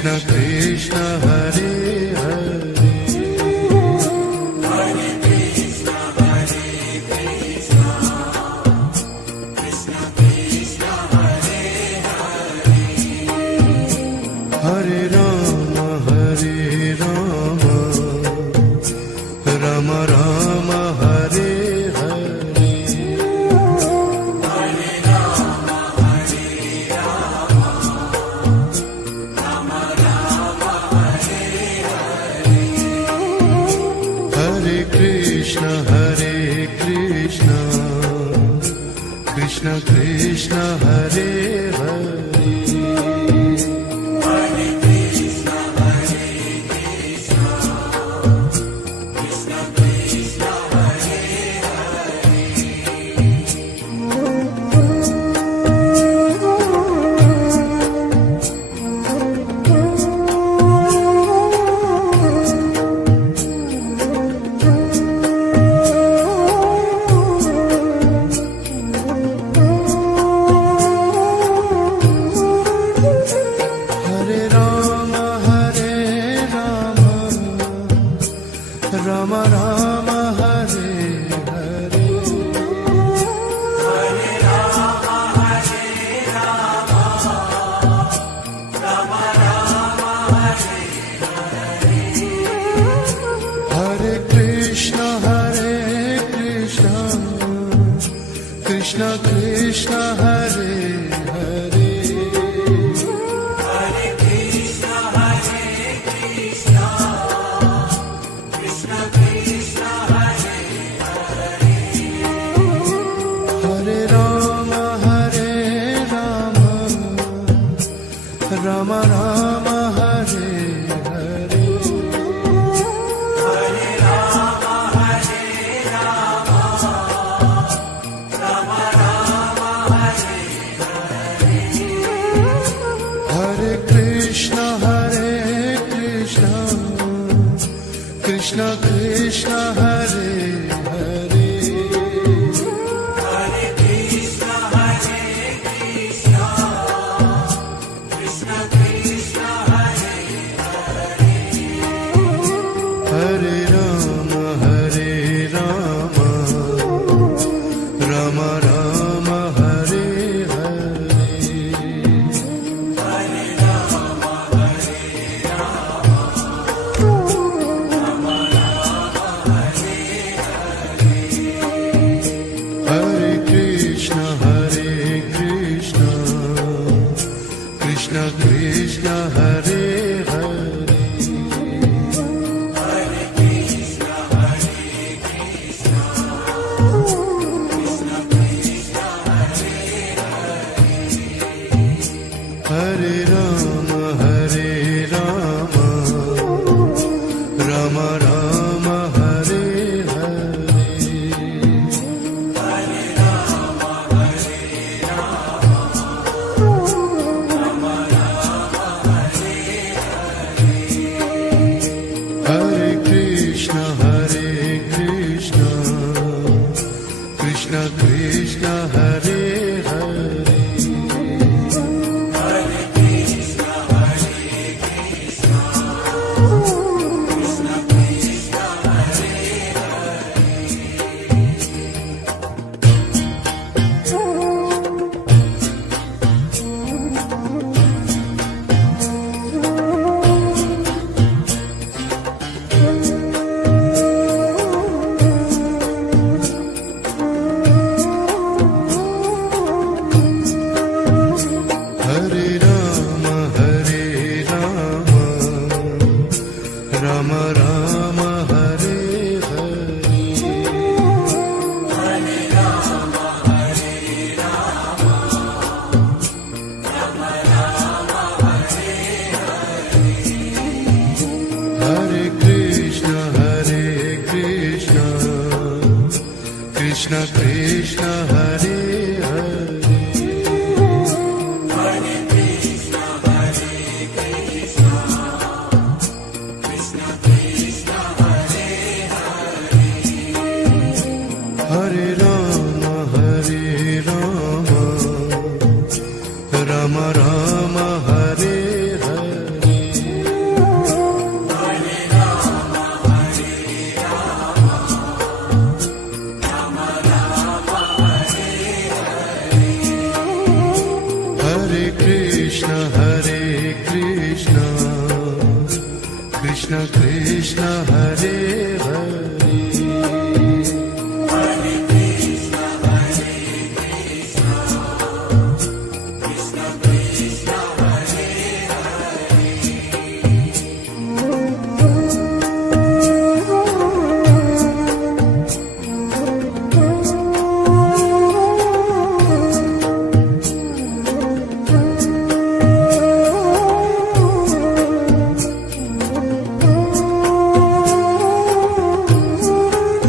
Krishna Krishna Hare Hare Hare Ram Ram Ram Hare Hare Hare Krishna Krishna Krishna Hare Hare Ram Ram Hare Hare Hare Ram Ram Ram Hare Hare Hare Krishna Krishna Krishna Hare Hare Hare Krishna Krishna Krishna Hare Hare Hare Ram Ram Ram Hare Hare Hare Ram Ram Ram Hare Hare Hare Krishna Krishna Krishna Hare Hare Hare Krishna Krishna Krishna Hare Hare Hare Ram Ram Ram Hare Hare Hare Ram Hare Krishna Krishna Krishna Hare Hare Hare Krishna Krishna Krishna Hare Hare Ram Ram Ram Hare Hare Hare Ram Hare Krishna Krishna Krishna Hare Hare Hare Krishna Krishna Krishna Hare Hare Ram Ram Ram Hare Hare Hare Ram Ram Ram Hare Hare Krishna Krishna Krishna Hare Hare Hare Krishna Krishna Krishna Hare Hare Ram Ram Ram Hare Hare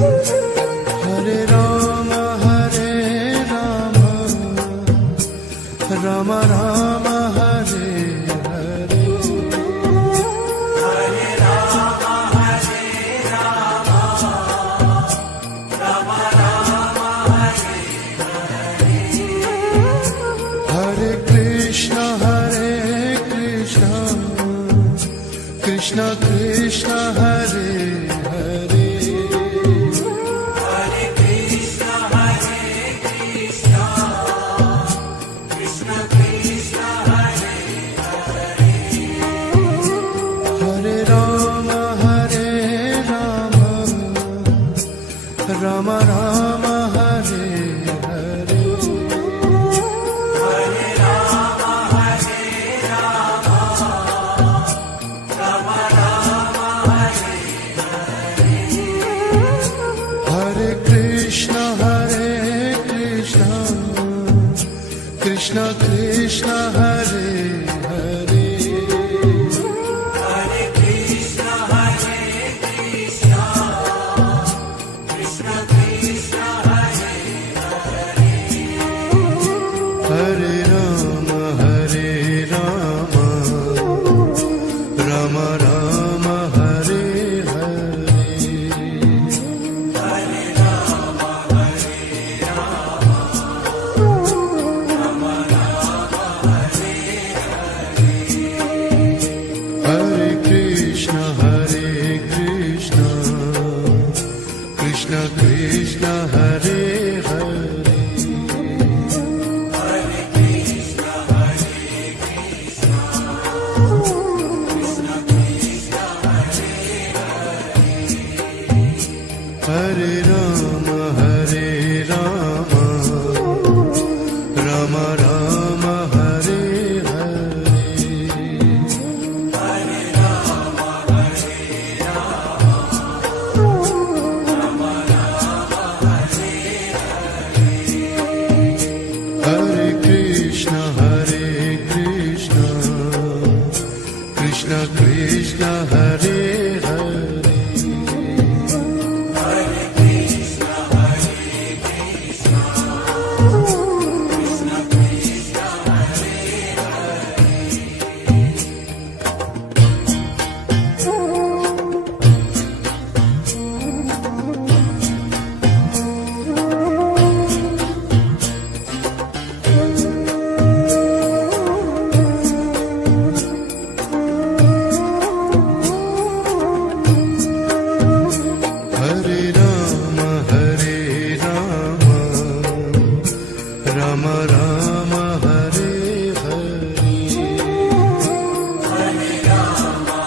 Hare Rama, Rama Rama, Hare Hare. Hare Rama, Rama Rama, Hare Hare. Hare Krishna, Krishna Krishna, Hare Hare. Hare Krishna, Krishna Krishna, Hare Hare. Hare Rama, Rama Rama, Hare Hare. Hare Rama, Rama Rama, Hare Hare. Hare Krishna, Krishna Krishna, Hare Hare. Hare Krishna, Krishna Krishna, Hare Hare. Hare Rama, Rama Rama, Hare Hare. Hare Rama, Rama Rama, Hare Hare. Hare Krishna, Krishna Krishna, Hare Hare. Hare Krishna, Krishna Krishna, Hare Hare. Hare Rama, Rama Rama, Hare Hare. Hare Rama, Rama Rama, Hare Hare. Hare Krishna, Krishna Krishna, Hare Hare. Hare Krishna, Krishna Krishna, Hare Hare Rama, Rama Rama, Hare Hare. Hare Rama,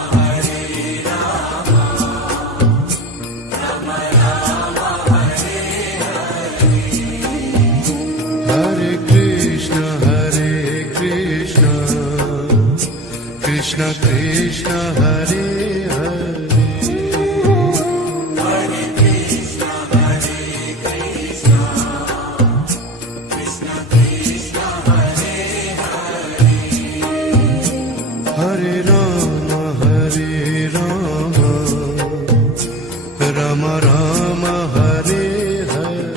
Rama Rama, Hare Hare. Hare Krishna, Krishna Krishna, Hare Hare. Hare Krishna, Krishna Krishna, Hare Hare. Hare Rama, Rama Rama, Hare Hare.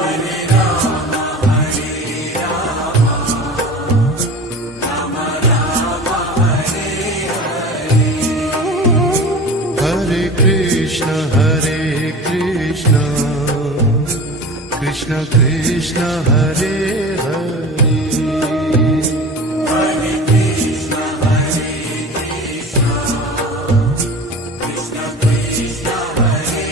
Hare Rama, Rama Rama, Hare Hare. Hare Krishna, Krishna Krishna, Hare Hare. Hare Krishna, Krishna Krishna, Hare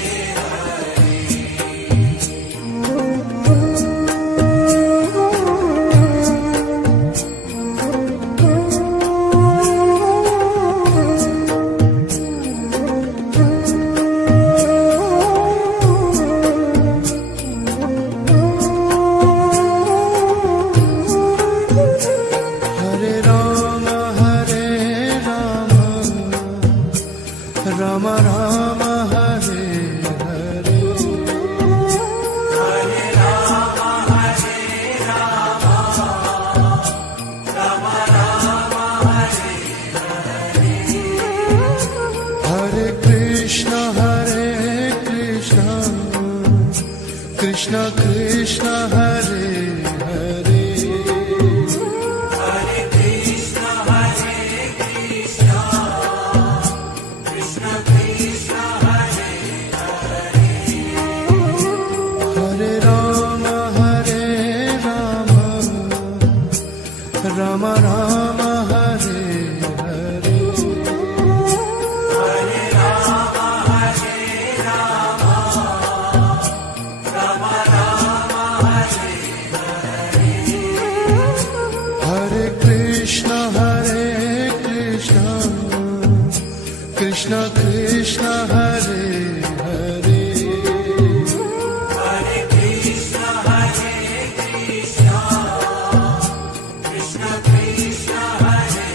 Hare. Krishna Krishna Hare Hare Hare Krishna Hare Krishna Krishna Krishna Hare Hare Hare Rama Hare Rama Rama Rama Hare Hare Hare Rama Hare Rama Rama Rama Hare Hare Krishna Krishna Krishna Hare Hare Hare Krishna Hare Krishna Krishna Krishna Hare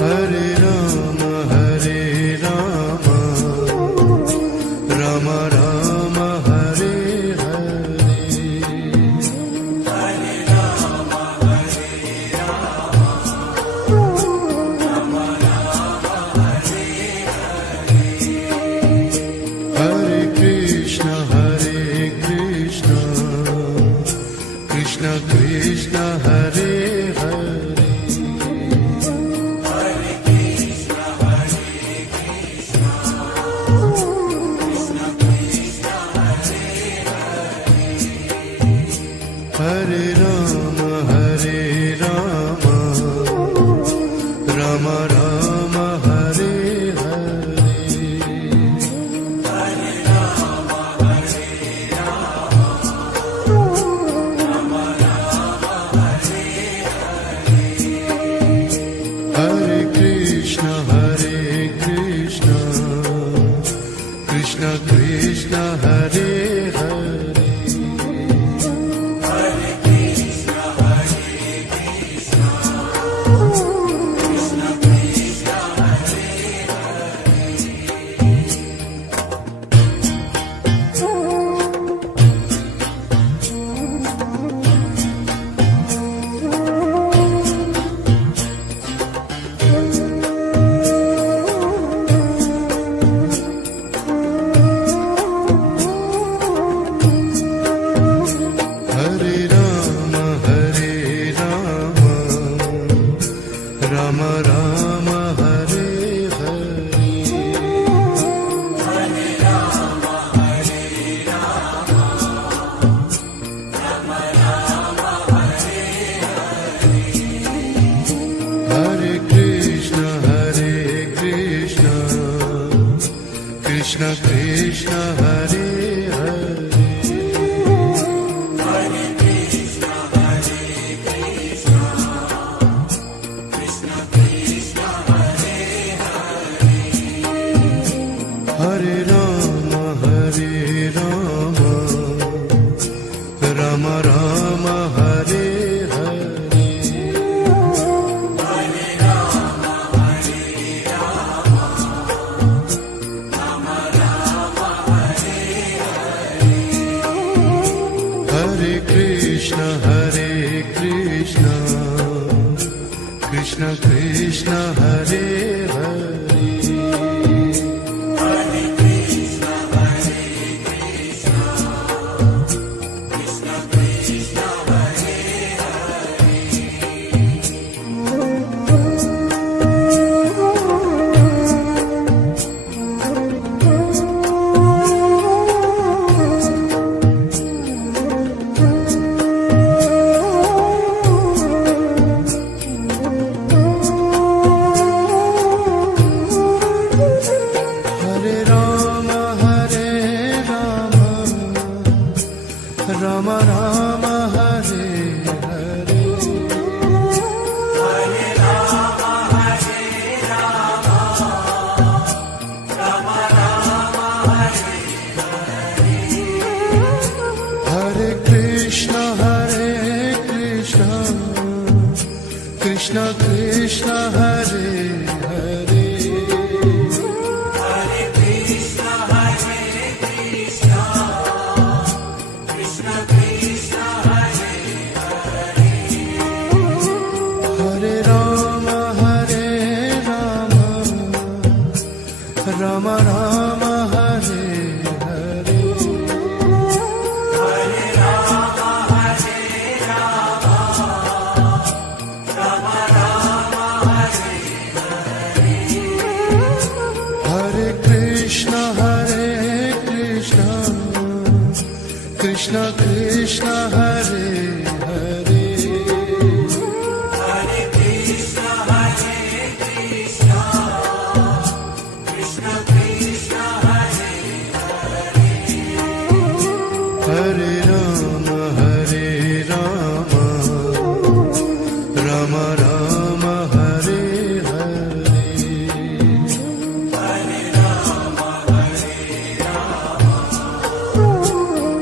Hare Rama Rama Rama Hare Hare Hare Rama Hare Rama Rama Rama Hare Hare Krishna Krishna Krishna Hare Hare Hare Krishna Hare Krishna Krishna Krishna Hare Hare Rama Rama Rama Hare Hare Hare Rama Hare Rama Rama Rama Hare Hare Krishna Krishna Krishna Hare Hare Hare Krishna Hare Krishna Krishna Krishna Hare Hare Rama Rama Rama Hare Hare Hare Rama Hare Rama Rama Rama Hare Hare Krishna Krishna Krishna Hare Hare Hare Krishna Hare Krishna Krishna Krishna Hare Hare Rama Rama Rama Hare Hare Hare Rama Hare Rama Rama Rama Hare Hare Krishna Krishna Krishna Hare Hare Hare Krishna Hare Krishna Krishna Krishna Hare Hare Rama Rama Rama Hare Hare Hare Rama Hare Rama Rama Rama Hare Hare Krishna Krishna Krishna Hare Hare Hare Krishna Hare Krishna Krishna Krishna Hare Hare Rama Rama Rama Hare Hare Krishna Krishna Hare Hare Hare Krishna Hare Krishna Krishna Krishna Hare Hare Rama Rama Rama Hare Hare Hare Rama Hare Rama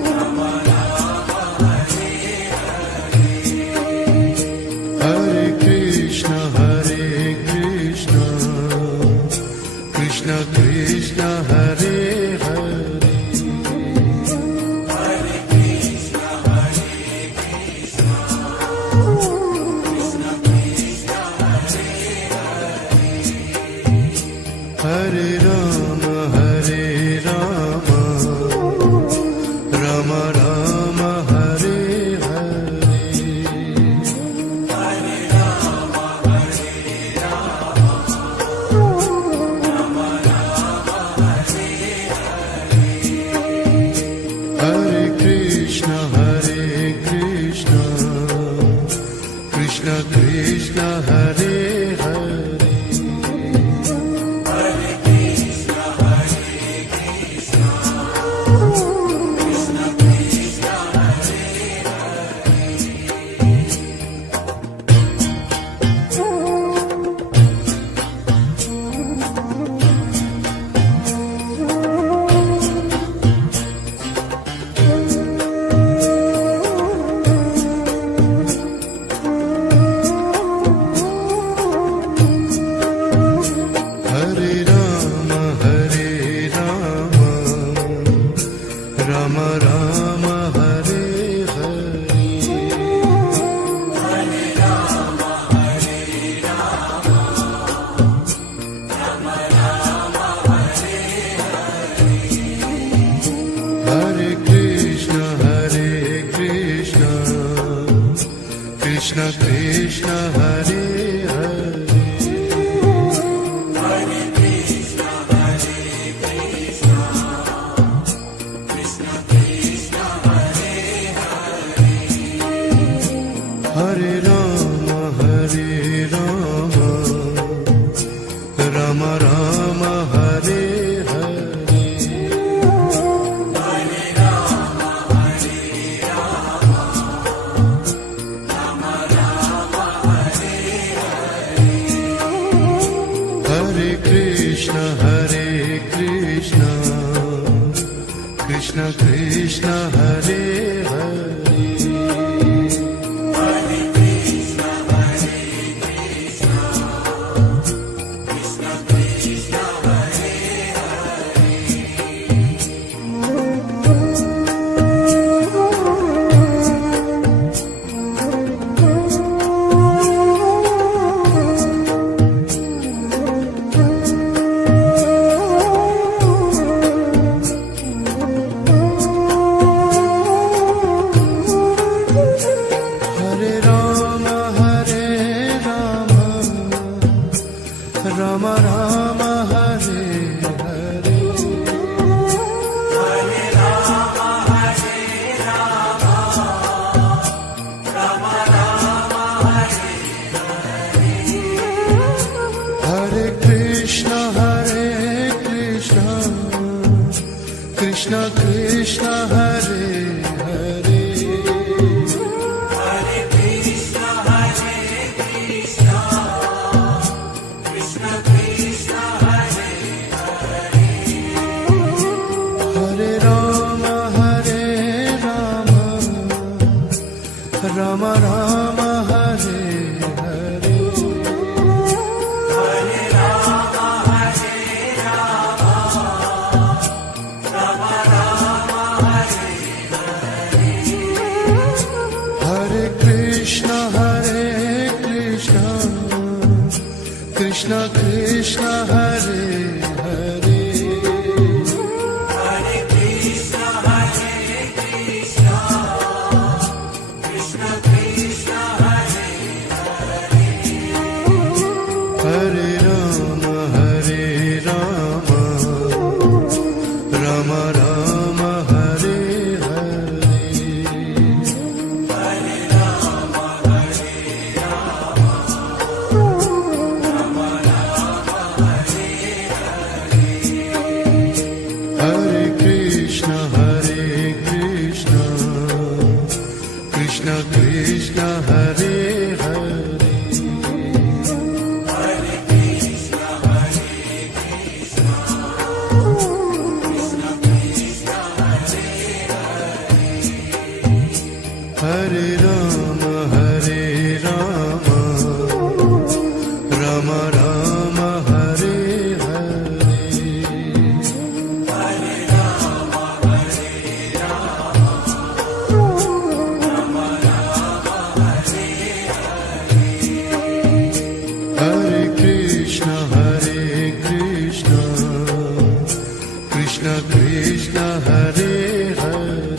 Rama Rama Hare Hare Krishna Krishna Krishna Hare Hare Hare Krishna Hare Krishna Krishna Krishna Hare Hare Rama Rama Rama Hare Hare Hare Rama Hare Rama Rama Rama Hare Hare Krishna Krishna Krishna Hare Hare Hare Krishna Hare Krishna Krishna Krishna Hare Hare Rama Rama Rama Hare Hare Hare Rama Hare Rama Rama Rama Hare Hare Krishna Krishna Krishna Hare Hare Hare Krishna Hare Krishna Krishna Krishna Hare Hare Rama Rama Rama Hare Hare Hare Rama Hare Rama Rama Rama Hare Hare Krishna Krishna Krishna Hare Hare Hare Krishna Hare Krishna Krishna Krishna Hare Hare Rama Rama Rama Hare Hare Hare Rama Hare Rama Rama Rama Hare Hare Krishna Krishna Krishna Hare Hare Hare Krishna Hare Krishna Krishna Krishna Hare Hare Rama Rama Rama Hare Hare Hare Rama Hare Rama Rama Rama Hare Krishna Krishna Hare Hare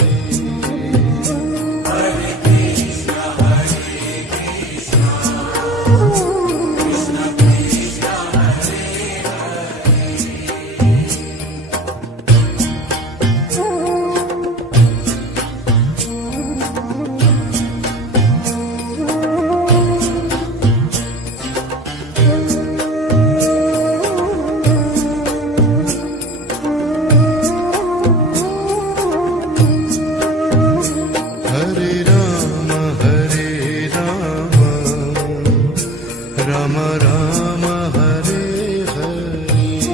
Krishna Krishna Hare Hare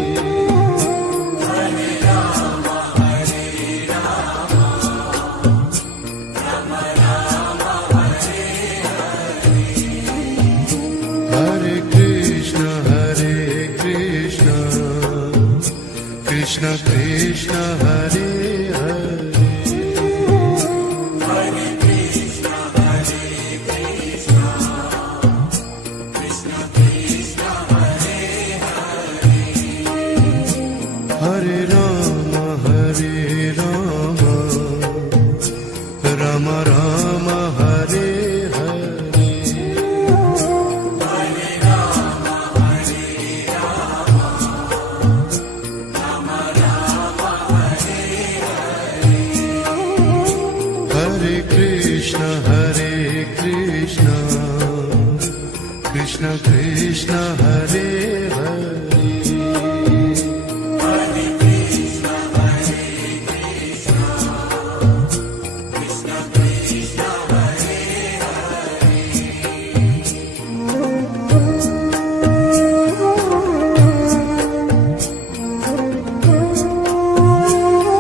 Hare Krishna Hare Krishna Krishna Krishna Hare Hare Hare Rama Rama Rama Hare Hare Hare Rama Hare Rama Rama Rama Hare Hare Krishna Krishna Krishna Hare Hare Hare Krishna Hare Krishna Krishna Krishna Hare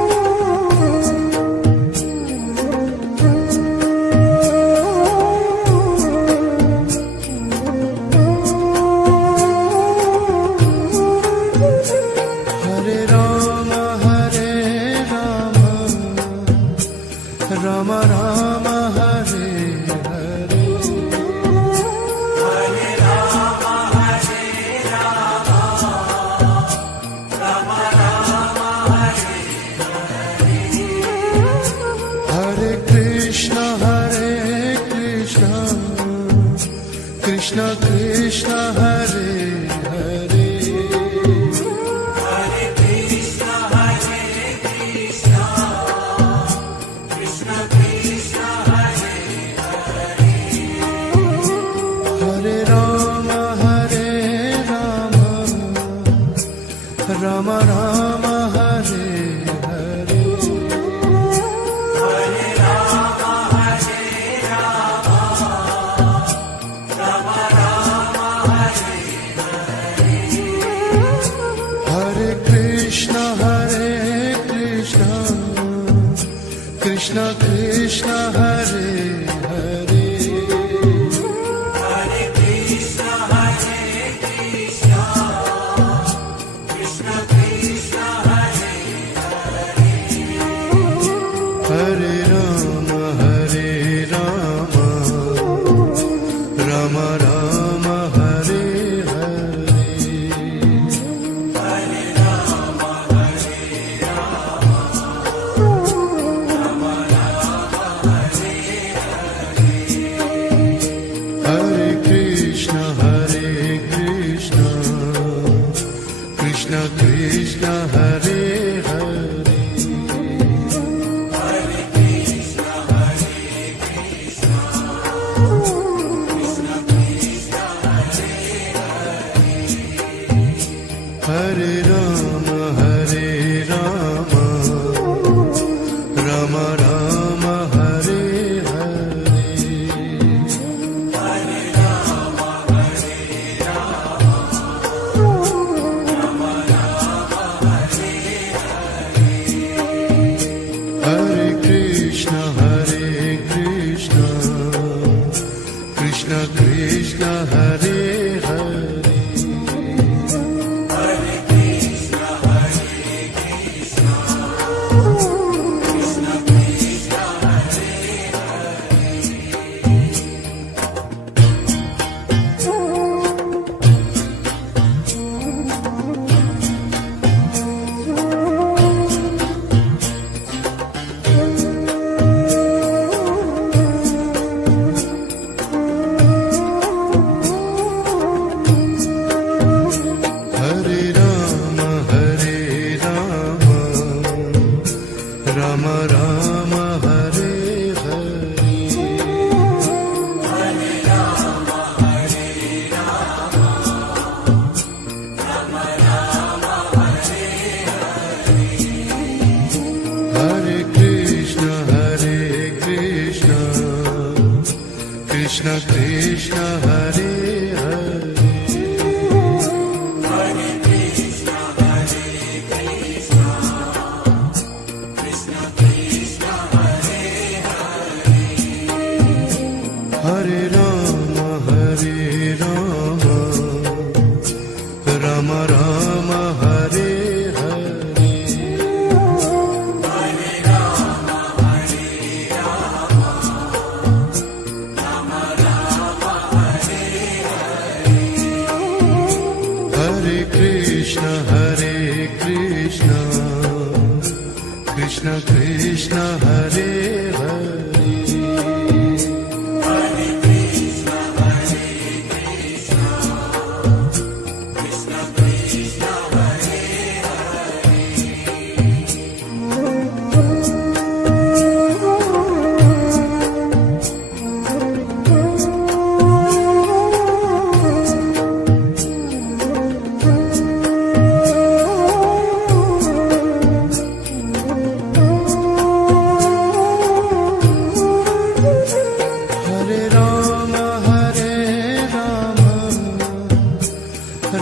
Hare Rama Rama Rama Hare Hare Hare Rama Hare Rama Rama Rama Hare Hare Krishna Krishna Krishna Hare Hare Hare Krishna Hare Krishna Krishna Krishna Hare Hare Rama Rama Rama Hare Hare Hare Rama Hare Rama Rama Rama Hare Hare Krishna Krishna Krishna Hare Hare Hare Krishna Hare Krishna Krishna Krishna Hare Hare Rama Rama Rama Hare Hare Hare Rama Hare Rama Rama Rama Hare Ram Ram Hare Hare Hare Krishna Krishna Krishna Hare Hare Hare Ram Ram Ram Hare Hare Hare Krishna Krishna Krishna Hare Hare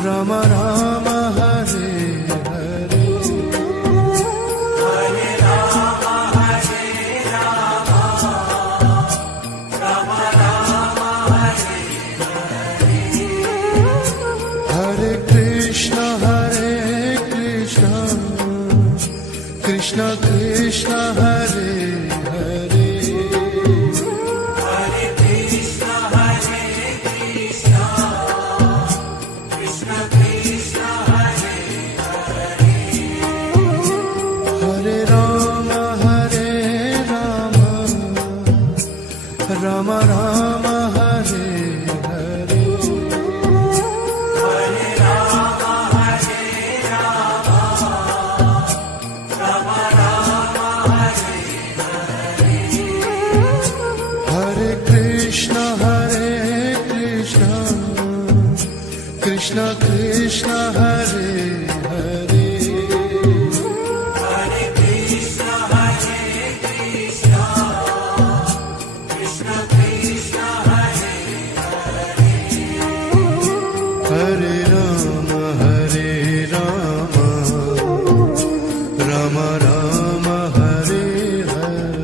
Ram Ram Hare Hare Hare Krishna Krishna Krishna Hare Hare Hare Ram Ram Ram Hare Hare Hare Krishna Krishna Krishna Hare Hare Hare Ram Ram Ram Hare Hare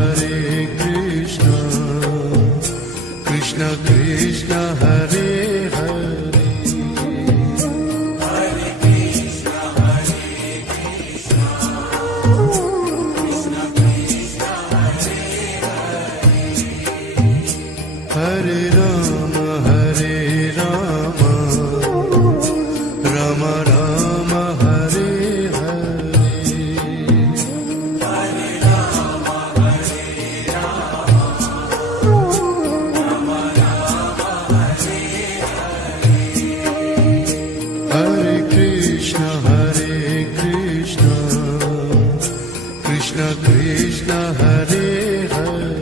Hare Krishna Krishna Krishna Hare Hare Hare Ram Ram Ram Hare Hare Hare Krishna Krishna Krishna Hare Hare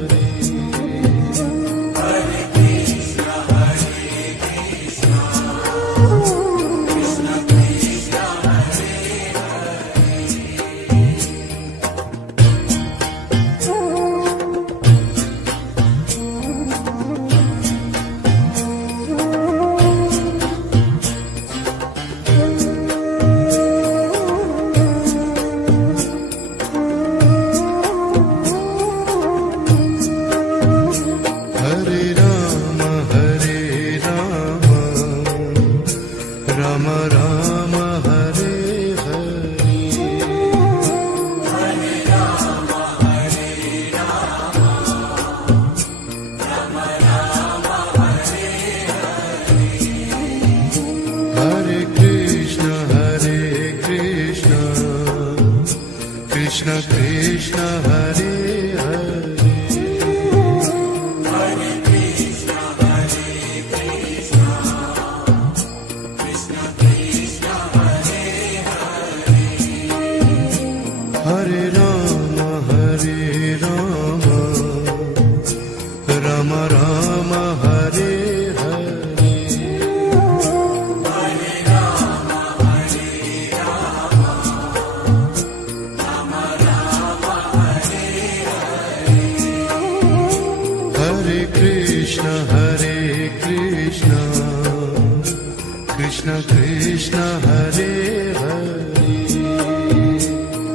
Krishna Krishna Hare Hare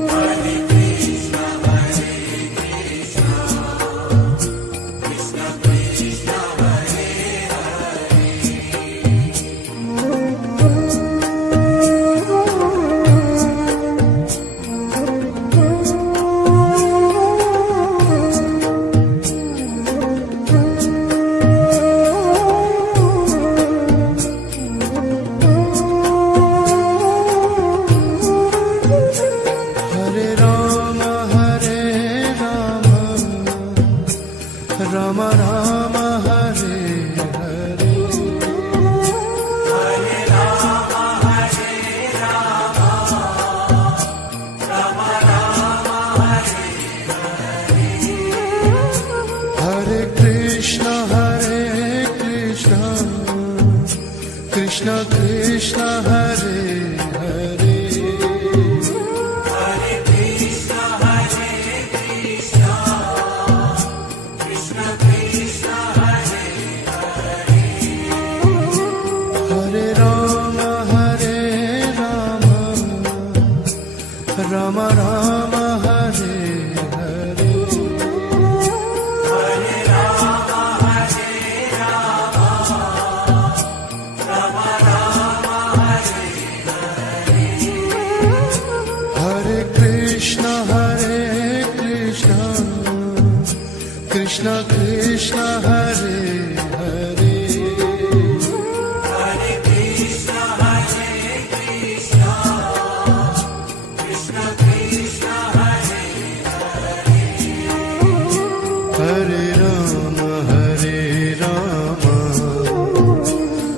Hare Krishna, Hare Krishna, Krishna Krishna, Hare Hare Rama Hare Rama Rama Rama Hare Hare Hare Rama, Hare Rama, Rama Rama, Hare Hare Krishna Krishna Krishna Hare Hare Hare Krishna, Hare Krishna, Krishna Krishna, Hare Hare Rama Rama Rama Hare Hare Hare Rama, Hare Rama, Rama Rama, Hare Hare Krishna Krishna Krishna Hare Hare Hare Krishna, Hare Krishna, Krishna Krishna, Hare Hare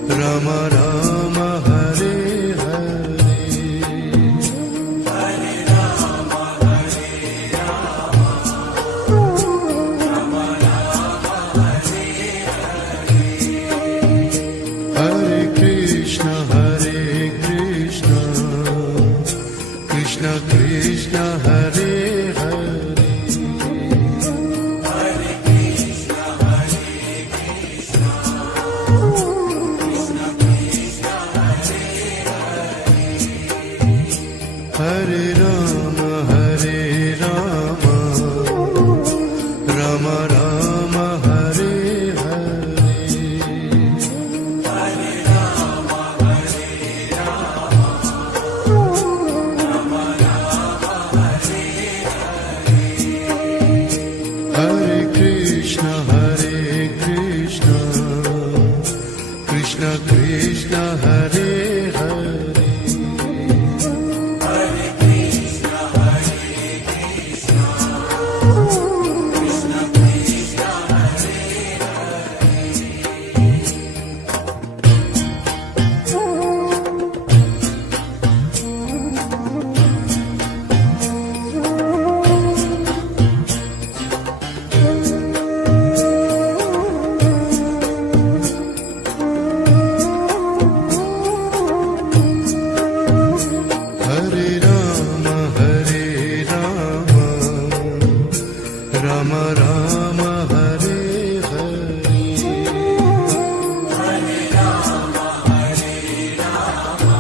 Rama Rama Rama Hare Hare Hare Rama, Hare Rama, Rama Rama, Hare Hare Krishna Krishna Krishna Hare Hare Hare Krishna, Hare Krishna, Krishna Krishna, Hare Rama Rama Rama Hare Hare Hare Rama, Hare Rama, Rama Rama, Hare Hare Krishna Krishna Krishna Hare Hare Hare Krishna, Hare Krishna, Krishna Krishna, Hare Hare Rama Rama Rama Hare Hare Hare Rama, Hare Rama,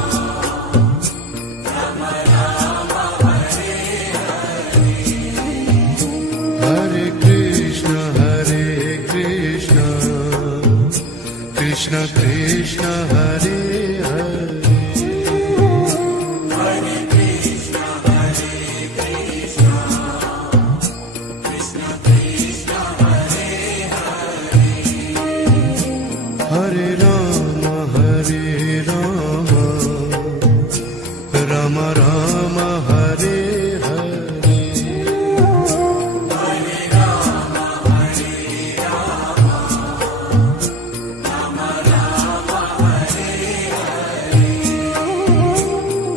Rama Rama, Hare Hare Krishna Krishna Krishna Hare Hare Hare Krishna, Hare Krishna, Krishna Krishna, Hare Hare Rama Rama Rama Hare Hare Hare Rama, Hare Rama, Rama Rama, Hare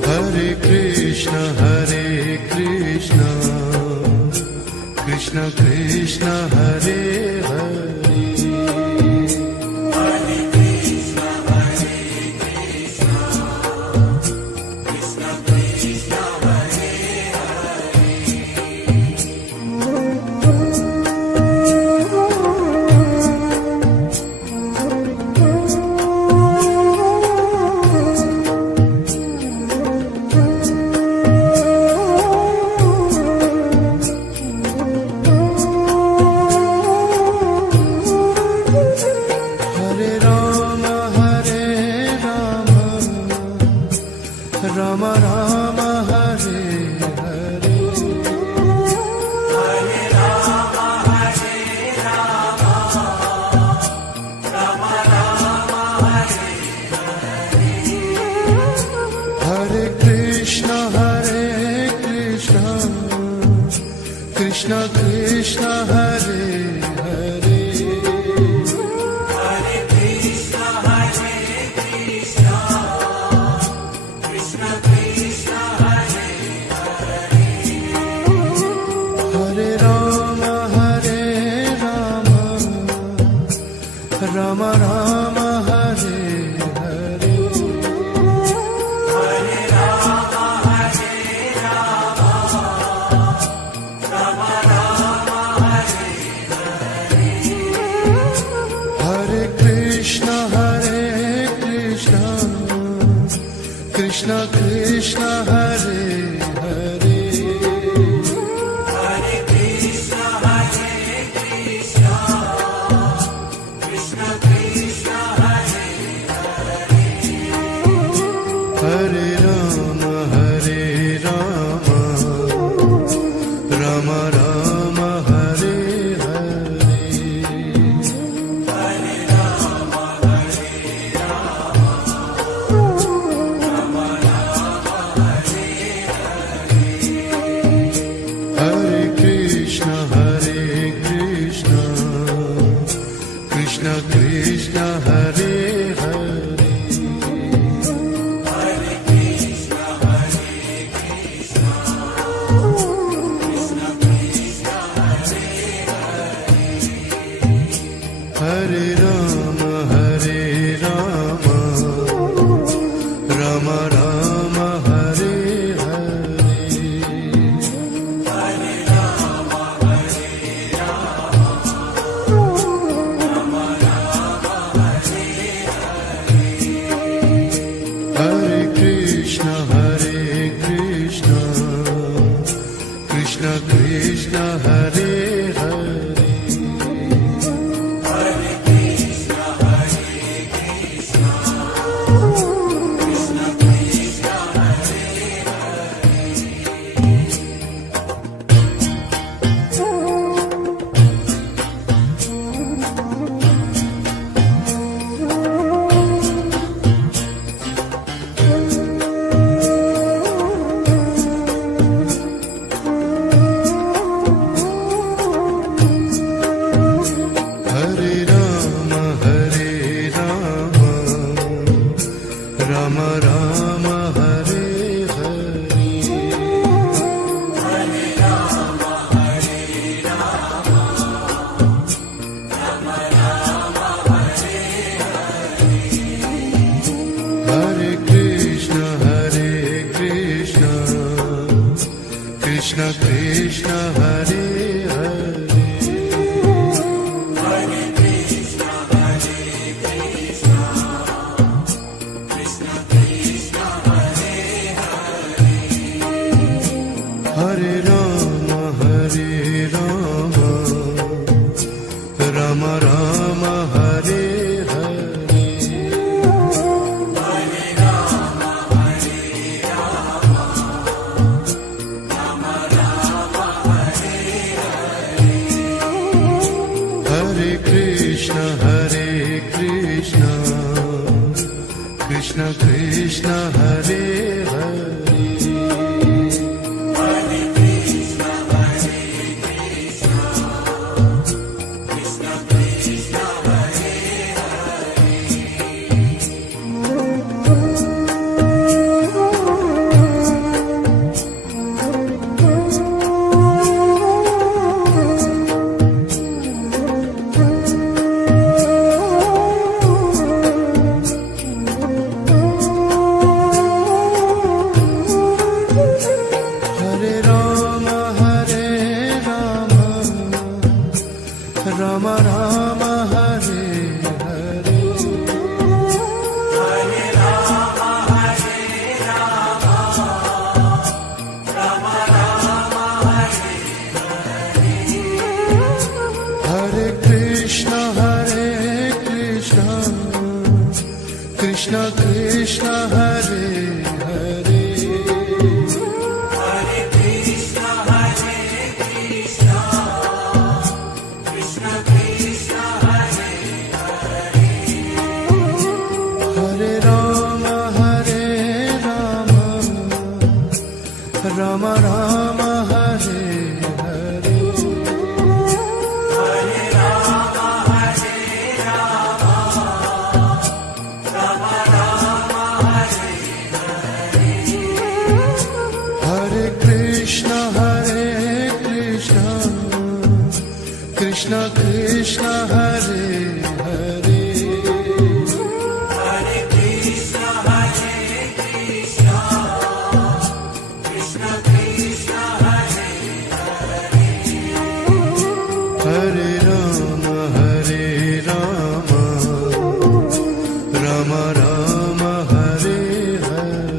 Hare Krishna Krishna Krishna Hare Hare Hare Krishna, Hare Krishna, Krishna Krishna, Hare Krishna Krishna Hare Hare Hare Krishna, Hare Krishna, Krishna Krishna, Hare Hare. Hare Ram Ram Ram Hare Hare Hare Rama, Hare Rama, Rama Rama, Hare Hare. Hare Krishna Krishna Krishna Hare Hare Hare Krishna, Hare Krishna, Krishna Krishna, Hare Hare. Hare Ram Ram Ram Hare Hare Hare Rama, Hare Rama, Rama Rama, Hare Hare. Hare Krishna Krishna Krishna Hare Hare Hare Krishna, Hare Krishna, Krishna Krishna, Hare Hare. Hare Ram Ram Ram Hare Hare Hare Rama, Hare Rama, Rama Rama, Hare Hare. Hare Krishna Krishna Krishna Hare Hare Hare Krishna, Hare Krishna, Krishna Krishna, Hare Hare Ram Ram Ram Hare Hare Hare Rama, Hare Rama, Rama Rama, Hare Hare. Hare Krishna Krishna Krishna Hare Hare Hare Krishna, Hare Krishna, Krishna Krishna, Hare Hare. Hare Ram Ram Ram Hare Hare Hare Rama, Hare Rama, Rama Rama, Hare Hare. Hare Krishna Krishna Krishna Hare Hare Hare Krishna, Hare Krishna, Krishna Krishna, Hare Hare. Hare Ram Ram Ram Hare Hare Hare Rama, Hare Rama, Rama Rama, Hare Hare. Hare Krishna Krishna Krishna Hare Hare Hare Krishna, Hare Krishna, Krishna Krishna, Hare Hare. Hare Ram Ram Ram Hare Hare Krishna Krishna Hare Hare Hare Krishna, Krishna Krishna, Hare Hare Rama Rama Rama Hare Hare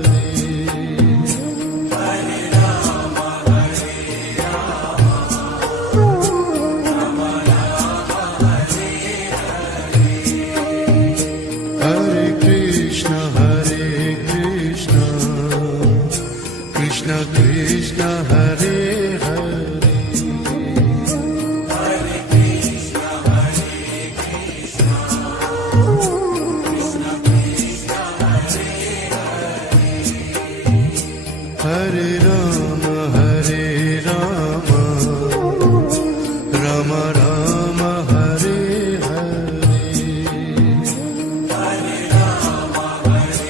Hare Rama, Hare Hare Krishna Krishna Krishna Hare Hare Hare Krishna, Hare Krishna, Krishna Krishna, Hare Rama Rama Rama Hare Hare Hare Rama, Hare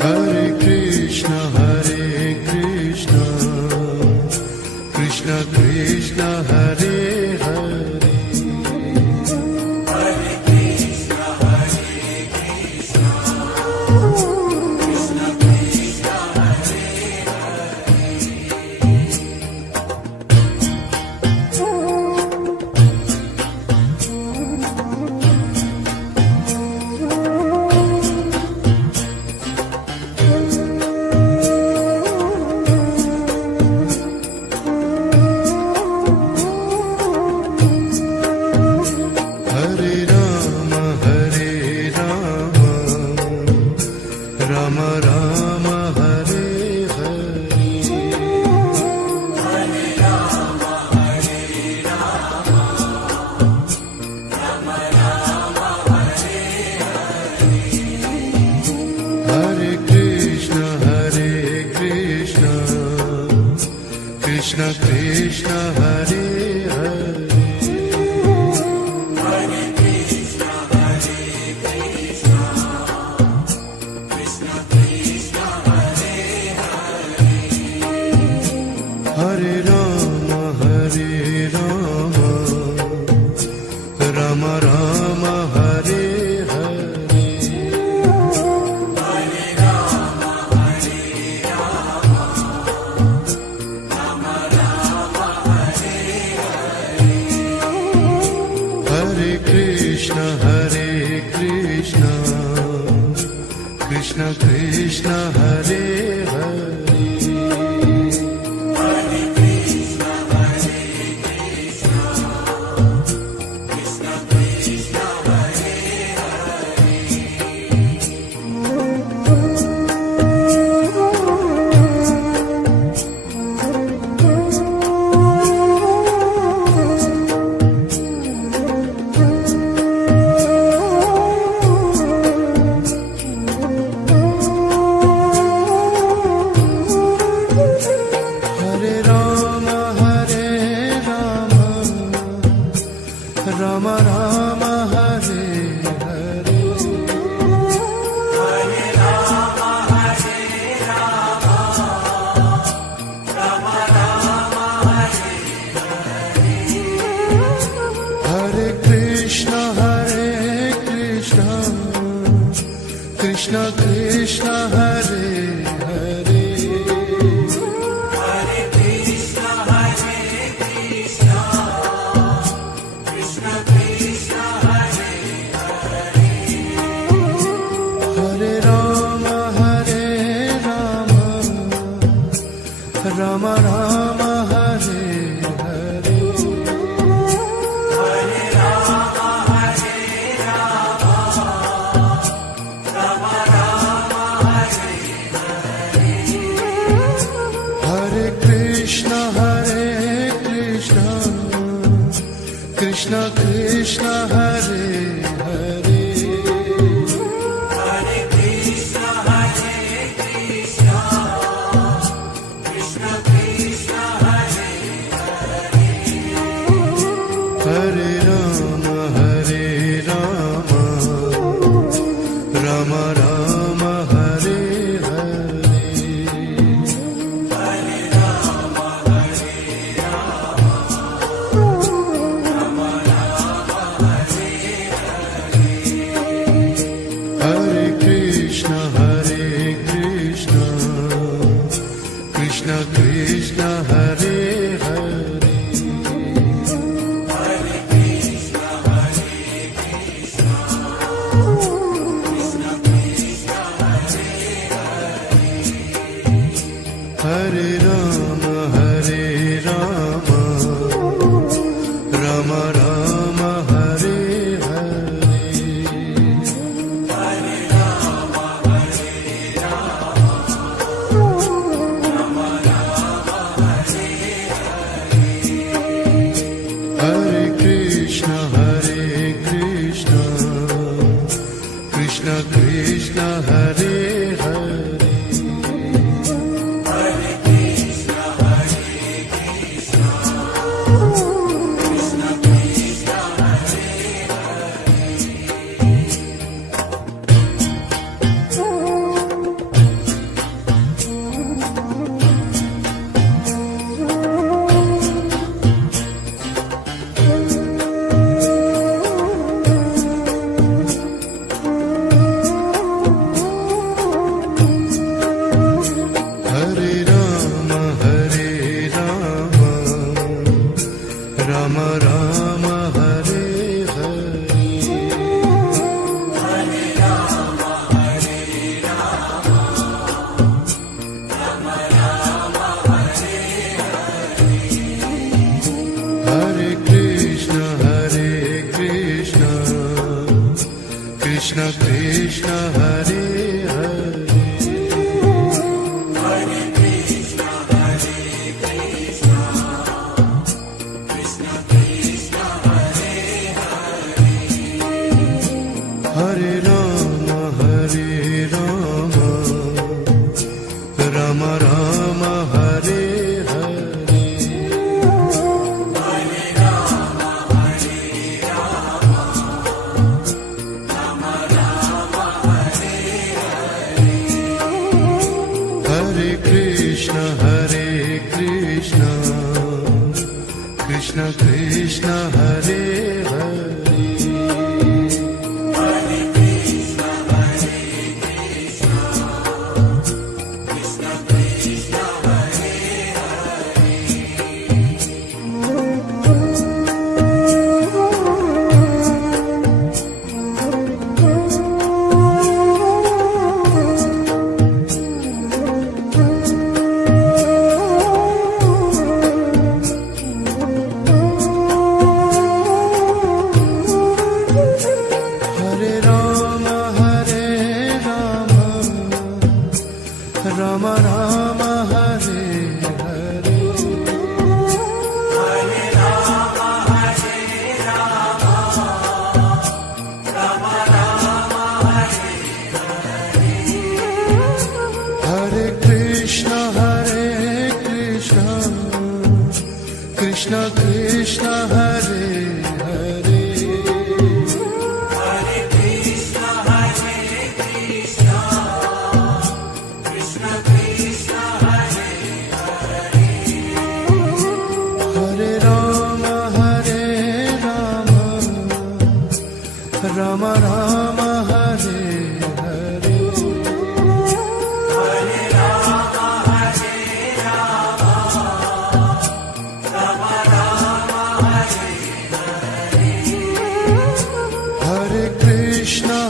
Hare Krishna Krishna Krishna Hare Hare Hare Krishna, Hare Krishna, Krishna Krishna, Hare Rama Rama Rama Hare Hare Hare Rama, Hare Rama, Rama Hare Hare Krishna Krishna Krishna Hare Hare Hare Krishna, Hare Krishna, Krishna Krishna, Hare Rama Rama Rama Hare Hare Hare Rama, Hare Rama, Rama Hare Hare Krishna Krishna Krishna Hare Hare Hare Krishna, Hare Krishna, Krishna Krishna, Hare Hare Rama Rama Rama Hare Hare Hare Rama, Hare Rama, Rama Hare Hare Krishna Krishna Krishna Hare Hare Hare Krishna, Hare Krishna, Krishna Krishna, Hare Hare Rama Rama Rama Hare Hare Hare Rama, Hare Rama, Rama Rama Hare Hare Rama, Hare Rama, Rama Rama, Hare Hare. Hare Krishna, Krishna Krishna, Hare Hare. Hare Rama, Rama Rama, Hare Hare. Hare Krishna, Krishna Krishna, Hare Hare. Hare Rama, Rama Rama, Hare Hare. Hare Krishna, Krishna Krishna, Hare Hare. Hare Rama, Rama Rama, Hare Hare. Hare Krishna, Krishna Krishna, Hare Hare. Hare Rama, Rama Rama, Hare Hare. Hare Krishna,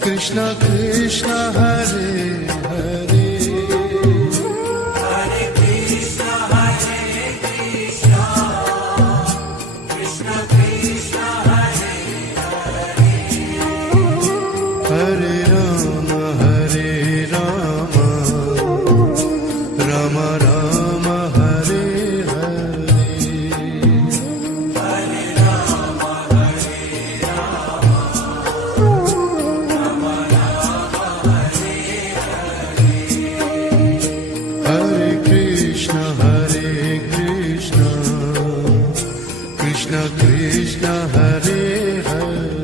Krishna Krishna, Hare Hare. Hare Rama, Rama Rama, Hare Hare. Hare Krishna, Krishna Krishna, Hare Hare.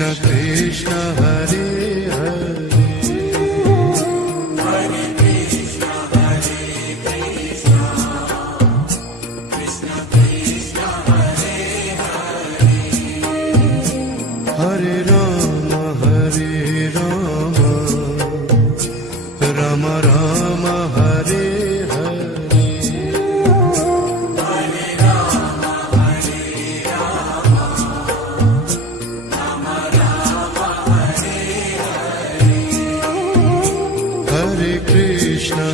Krishna Krishna Hare Hare Hare Krishna, Hare Krishna, Krishna Krishna, Hare Hare. Hare Rama Hare Rama Rama Rama Hare Hare Hare Rama, Hare Rama, Rama Rama, Hare Hare. Hare Krishna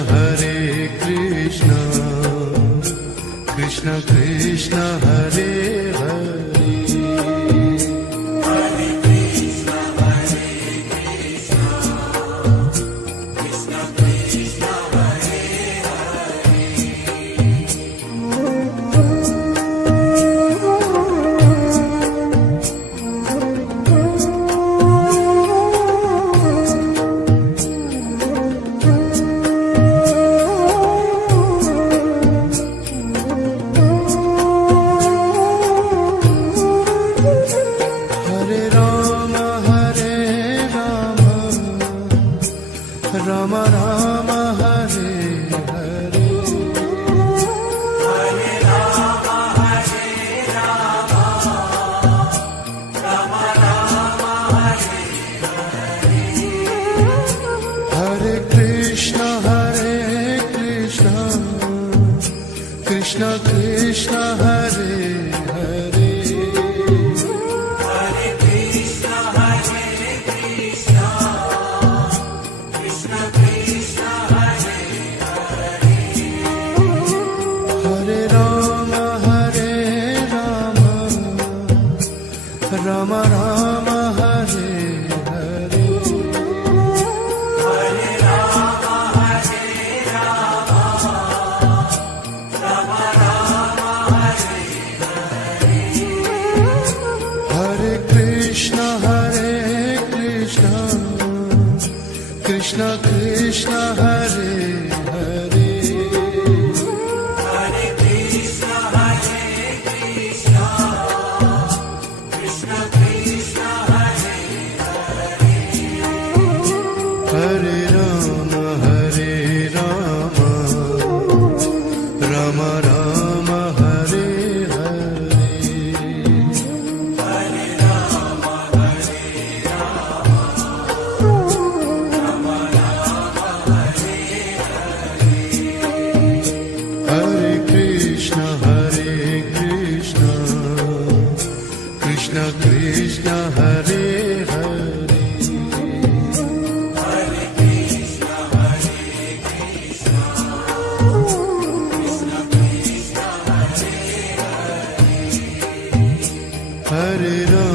Krishna Krishna Hare Hare Hare Krishna, Hare Krishna, Krishna Krishna, Hare Hare Rama Rama Rama Hare Hare Hare Rama, Hare Rama, Rama Rama, Hare Hare Krishna Krishna Krishna Hare Hare Hare Krishna, Hare Krishna, Krishna Krishna, Hare Hare Rama Rama Rama Hare Hare Hare Rama, Hare Rama, Rama Rama, Hare Hare Krishna Krishna Krishna Hare Hare Hare Krishna, Hare Krishna, Krishna Krishna, Hare Hare Rama Rama Rama Hare Hare Hare Rama, Hare Rama, Rama Rama, Hare Hare Krishna Krishna Krishna Hare Hare Hare Krishna, Hare Krishna, Krishna Krishna, Hare Hare Rama